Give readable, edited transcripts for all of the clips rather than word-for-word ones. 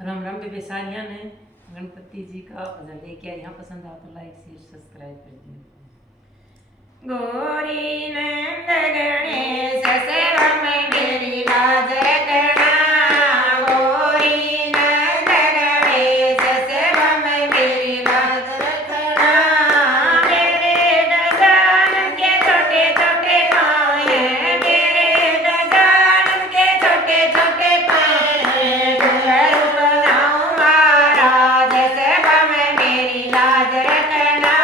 राम राम बेबे सारिया ने गणपति जी का भजन लेके आई। यहाँ पसंद आया तो लाइक शेयर सब्सक्राइब कर दीजिए। गोरी नंद गणेश सेवा में मेरी लाज रखना। गोरी नंद गणेश सेवा में मेरी लाज रखना। मेरे गजानन के छोटे छोटे पाँव हैं, मेरे गजानन के छोटे छोटे पाँव हैं। घुंघरू बनाऊं महाराज सेवा में मेरी लाज रखना।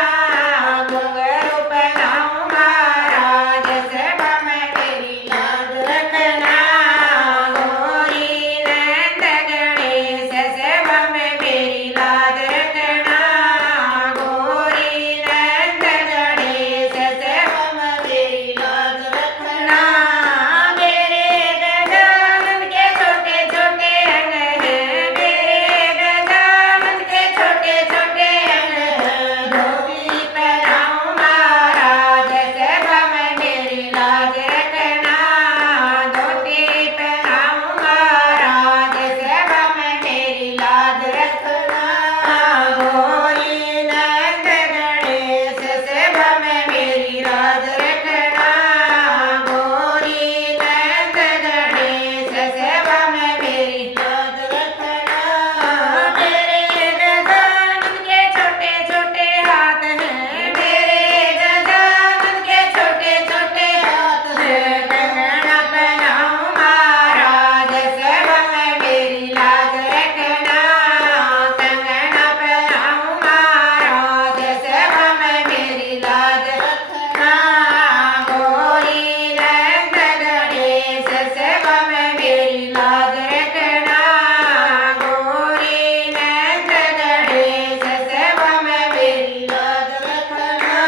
घुंघरू बनाऊं महाराज सेवा में मेरी लाज रखना। गोरी नंद गणेश सेवा में मेरी लाज रखना। गोरी नंद गणेश सेवा में मेरी लाज रखना। मेरे गजानन के छोटे छोटे अंग हैं, मेरे गजानन के छोटे छोटे अंग हैं। धोती पहनाऊं महाराज सेवा में मेरी लाज रखना। धोती पहनाऊं महाराज सेवा में मेरी लाज रखना। गोरी नंद गणेश सेवा में मेरी लाज रखना। गोरी नंद गणेश सेवा में मेरी लाज रखना। मेरे गजानन के छोटे छोटे हाथ हैं, मेरे गजानन के छोटे छोटे हाथ हैं। कंगना पहनाऊं महाराज सेवा में मेरी लाज रखना। कंगना पहनाऊं महाराज सेवा में मेरी लाज रखना। गोरी नंद गणेश सेवा में मेरी लाज रखना। गोरी नंद गणेश सेवा में मेरी लाज रखना।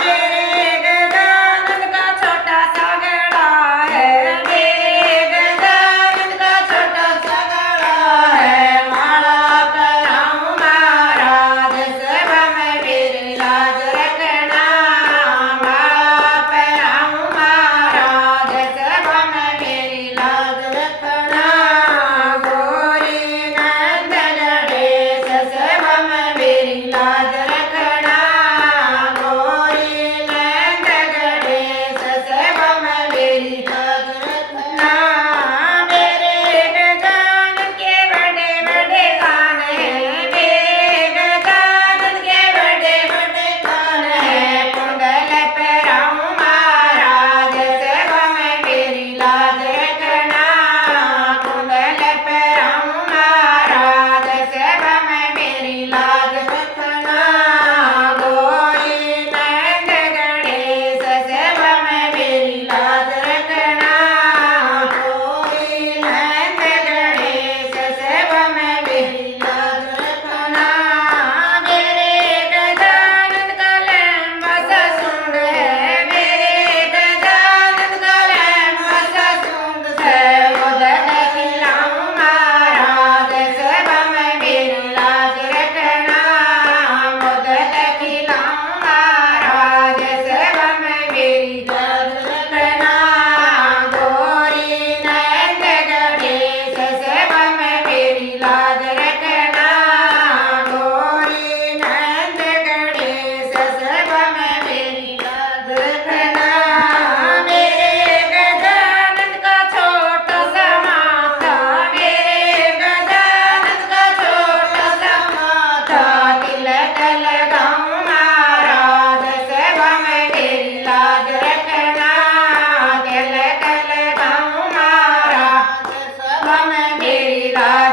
मेरे गजानन का छोटा सा गड़ा है, मेरे गजानन का छोटा सा गड़ा है। माला पहनाऊं महाराज सेवा में मेरी लाज रखना। माला पहनाऊं महाराज सेवा में मेरी लाज रखना। गोरी नंद गणेश सेवा में मेरी लाज रखना। गोरी नंद गणेश सेवा में मेरी लाज रखना। मेरे गजानन के बड़े बड़े कान हैं, मेरे गजानन के बड़े बड़े कान हैं। कुंडल पहनाऊं महाराज सेवा में मेरी लाज रखना। कुंडल पहनाऊं महाराज सेवा में मेरी लाज रखना। गोरी नंद गणेश सेवा में मेरी लाज रखना। गोरी नंद गणेश सेवा में मेरी लाज रखना। मेरे गजानन का लंबा सा सूंड है, मेरे गजानन का लंबा सा सूंड है। उधर खिलाऊं महाराज सेवा में मेरी लाज रखना। उधर खिलाऊं महाराज सेवा में मेरी लाज रखना। गोरी नंद गणेश सेवा में मेरी लाज रखना। गोरी नंद गणेश सेवा में मेरी लाज रखना। मेरे गजानन का छोटा सा माथा, मेरे गजानन का छोटा सा माथा। तिलक लगाऊं महाराज सेवा में मेरी लाज रखना। तिलक लगाऊं महाराज सेवा में मेरी लाज